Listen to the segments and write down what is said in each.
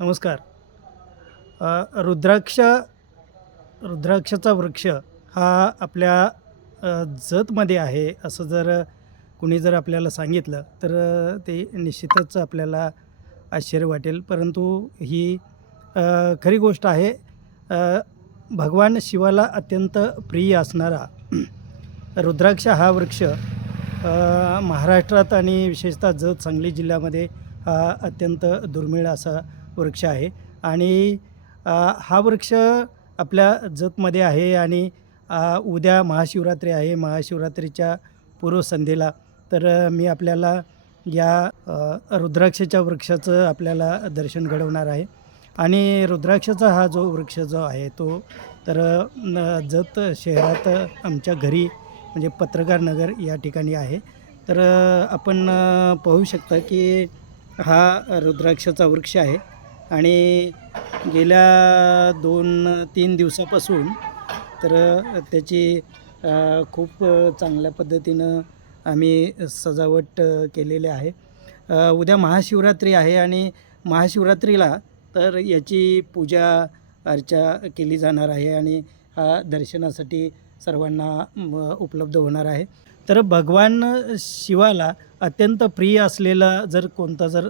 नमस्कार. रुद्राक्षाचा वृक्ष हा आपल्या जतमध्ये आहे असं जर कुणी जर आपल्याला सांगितलं तर ते निश्चितच आपल्याला आश्चर्य वाटेल. परंतु ही खरी गोष्ट आहे. अ, भगवान शिवाला अत्यंत प्रिय असणारा रुद्राक्ष हा वृक्ष महाराष्ट्रात आणि विशेषतः जत सांगली जिल्ह्यामध्ये हा अत्यंत दुर्मिळ असा वृक्ष आहे. आणि हा वृक्ष आपल्या जतमध्ये आहे. आणि उद्या महाशिवरात्री आहे. महाशिवरात्रीच्या पूर्वसंध्येला तर मी आपल्याला या रुद्राक्षाच्या वृक्षाचं आपल्याला दर्शन घडवणार आहे. आणि रुद्राक्षाचा हा जो वृक्ष जो आहे तो तर जत शहरात आमच्या घरी म्हणजे पत्रकार नगर या ठिकाणी आहे. तर आपण पाहू शकता की हा रुद्राक्षाचा वृक्ष आहे. आणि गेल्या 2-3 दिवसापासून तर त्याची खूप चांगल्या पद्धतीनं आम्ही सजावट केलेली आहे. उद्या महाशिवरात्री आहे आणि महाशिवरात्रीला तर याची पूजा अर्चा केली जाणार आहे आणि हा दर्शनासाठी सर्वांना उपलब्ध होणार आहे. तर भगवान शिवाला अत्यंत प्रिय असलेला जर कोणता जर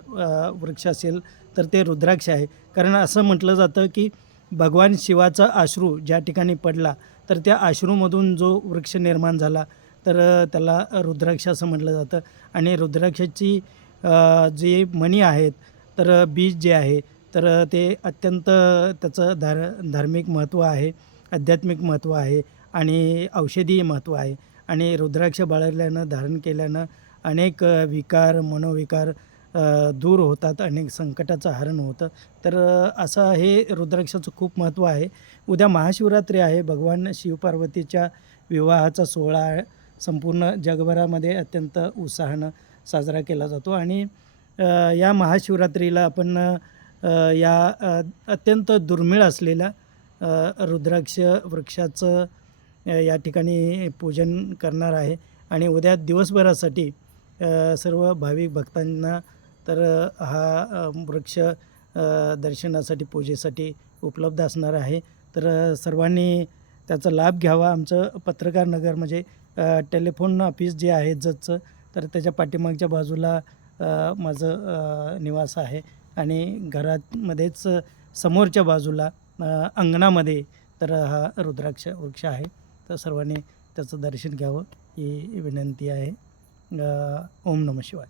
वृक्ष असेल तर ते रुद्राक्ष आहे. कारण असं म्हटलं जातं की भगवान शिवाचा अश्रू ज्या ठिकाणी पडला तर त्या अश्रूमधून जो वृक्ष निर्माण झाला तर त्याला रुद्राक्ष असं म्हटलं जातं. आणि रुद्राक्षाची जे मणी आहेत तर बीज जे आहे तर ते अत्यंत त्याचं धार्मिक महत्त्व आहे, आध्यात्मिक महत्त्व आहे आणि औषधी महत्त्व आहे. आणि रुद्राक्ष बाळगल्यानं, धारण केल्यानं अनेक विकार, मनोविकार दूर होतात, अनेक संकटाचं हरण होतं. तर असं हे रुद्राक्षाचं खूप महत्त्व आहे. उद्या महाशिवरात्री आहे. भगवान शिवपार्वतीच्या विवाहाचा सोहळा संपूर्ण जगभरामध्ये अत्यंत उत्साहानं साजरा केला जातो. आणि या महाशिवरात्रीला आपण या अत्यंत दुर्मिळ असलेल्या रुद्राक्ष वृक्षाचं या ठिकाणी पूजन करणार आहे. आणि उद्या दिवसभरासाठी सर्व भाविक भक्तांना तर हा वृक्ष दर्शनासाठी, पूजेसाठी उपलब्ध असणार आहे. तर सर्वांनी त्याचा लाभ घ्यावा. आमचं पत्रकार नगर म्हणजे टेलिफोन ऑफिस जे आहे जतचं तर त्याच्या पाठीमागच्या बाजूला माझं निवास आहे. आणि घरामध्येच समोरच्या बाजूला अंगणामध्ये तर हा रुद्राक्ष वृक्ष आहे. तर सर्वांनी त्याचं दर्शन घ्यावं ही विनंती आहे. ओम नमः शिवाय.